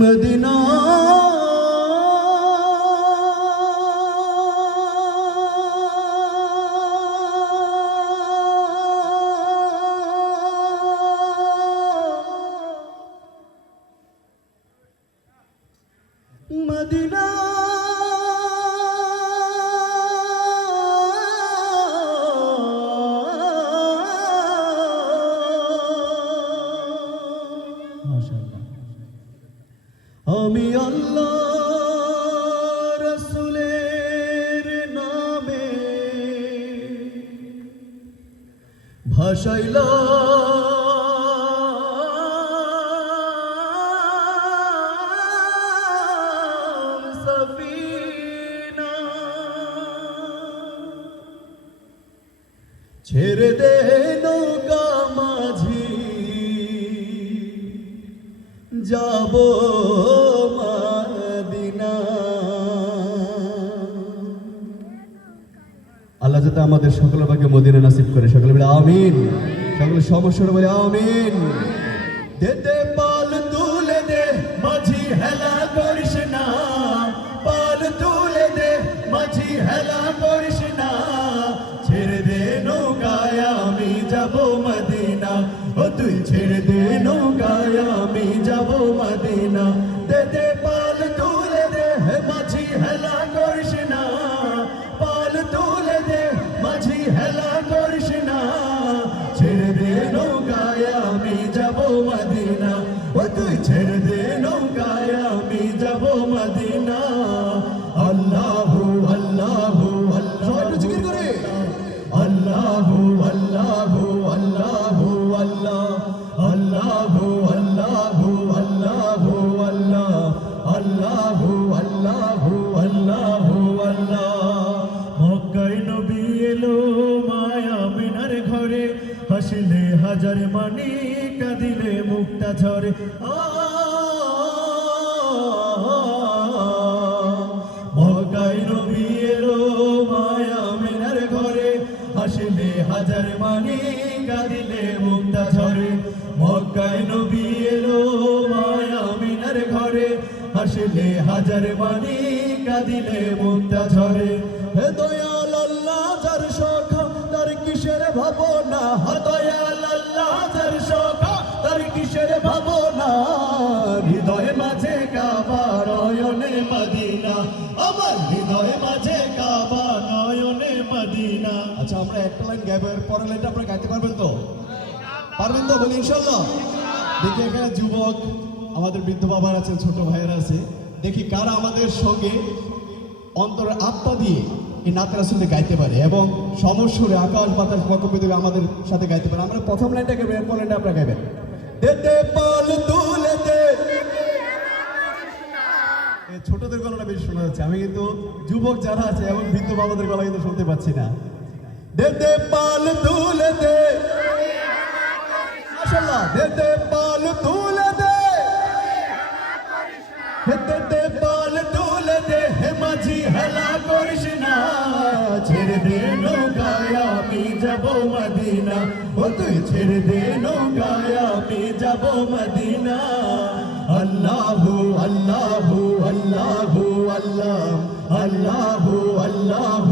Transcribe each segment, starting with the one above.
Medina. Medina আমি আল্লাহ রসুলের নামে সফিনা। ছেড়ে দে নৌকা মাঝি। যাব যাতে আমাদের সকলের ভাগে মদিনা নাসিব করে সকলে বলে আমিন। সকলে সমস্যার বলে আমিন। পাল দে, মাঝি হেলা করিস না। পাল দে, মাঝি হেলা করিস না। ছেড়ে দে নৌকায়, আমি যাব ছেড়ে দে নৌকায় আমি যাব মদিনা আল্লাহু আল্লাহু আল্লাহ একটু জিকির করে আল্লাহু আল্লাহু আল্লাহু আল্লাহ আল্লাহু আল্লাহু আল্লাহু আল্লাহ আল্লাহু আল্লাহু আল্লাহু আল্লাহ মক্কায় নবী এলো মায়া মিনার ঘরে হাসিলে হাজার মানি কাঁদিলে মুক্তা ঝরে কাঁদিলে মুক্তা ঝরে। মক্কায় নবী এলো মায়া মিনার ঘরে। হাসিলে হাজার মানি কাঁদিলে মুক্তা ঝরে। হে দয়াল আল্লাহ, যার সখা, তার কিসের ভাবনা? হে দয়াল আল্লাহ, যার সখা, তার কিসের ভাবনা? হৃদয় মাঝে কাবা নয়নে মদিনা। আমার আমরা একটা লাইন গাইবো এর পরের লাইনটা আপনারা গাইতে পারবেন তো? পারবেন তো বলি ইনশাল্লাহ দেখি এখানে যুবক, আমাদের বৃদ্ধ বাবার আছেন ছোট ভাইয়েরা আছে। দেখি কারা আমাদের সঙ্গে অন্তরের আত্মা দিয়ে এই নাতের আসলে গাইতে পারে এবং সমস্যরে আকাশ বাতাস হয়ে আমাদের সাথে গাইতে পারে। আমরা প্রথম লাইনটা গাইবেন এরপর লাইনটা আপনারা গাইবেন। দে দে পাল তুলে ছোটদের গলাটা বেশি শোনা যাচ্ছে। আমি কিন্তু যুবক যারা আছে এবং বৃদ্ধ বাবাদের গলা কিন্তু শুনতে পাচ্ছি না। দে দে পাল তুলে দে। মাশাআল্লাহ দে দে পাল তুলে দে। হে দে দে পাল তুলে দে, হে মাঝি হেলা করিস না। ছেড়ে দে নৌকায়, আমি যাব মদিনা। ও তুই ছেড়ে দে নৌকায়, আমি যাব মদিনা। আল্লাহু আল্লাহু আল্লাহু, আল্লাহ, আল্লাহু আল্লাহু।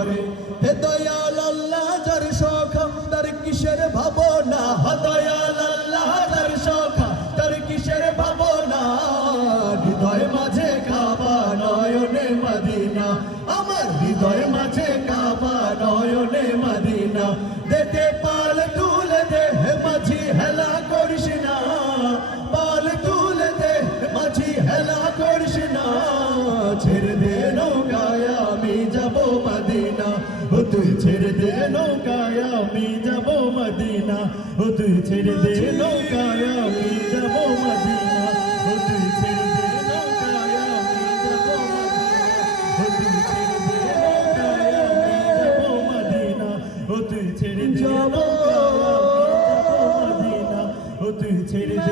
তুই ছেড়ে দে নৌকায় আমি যাব মদিনা। ও তুই ছেড়ে দে নৌকায় আমি যাব মদিনা। ও তুই ছেড়ে দে নৌকায় আমি যাব মদিনা। ছেড়ে দে নৌকায় আমি যাব মদিনা। ও ছেড়ে দে যাব মদিনা। ও তুই ছেড়ে দে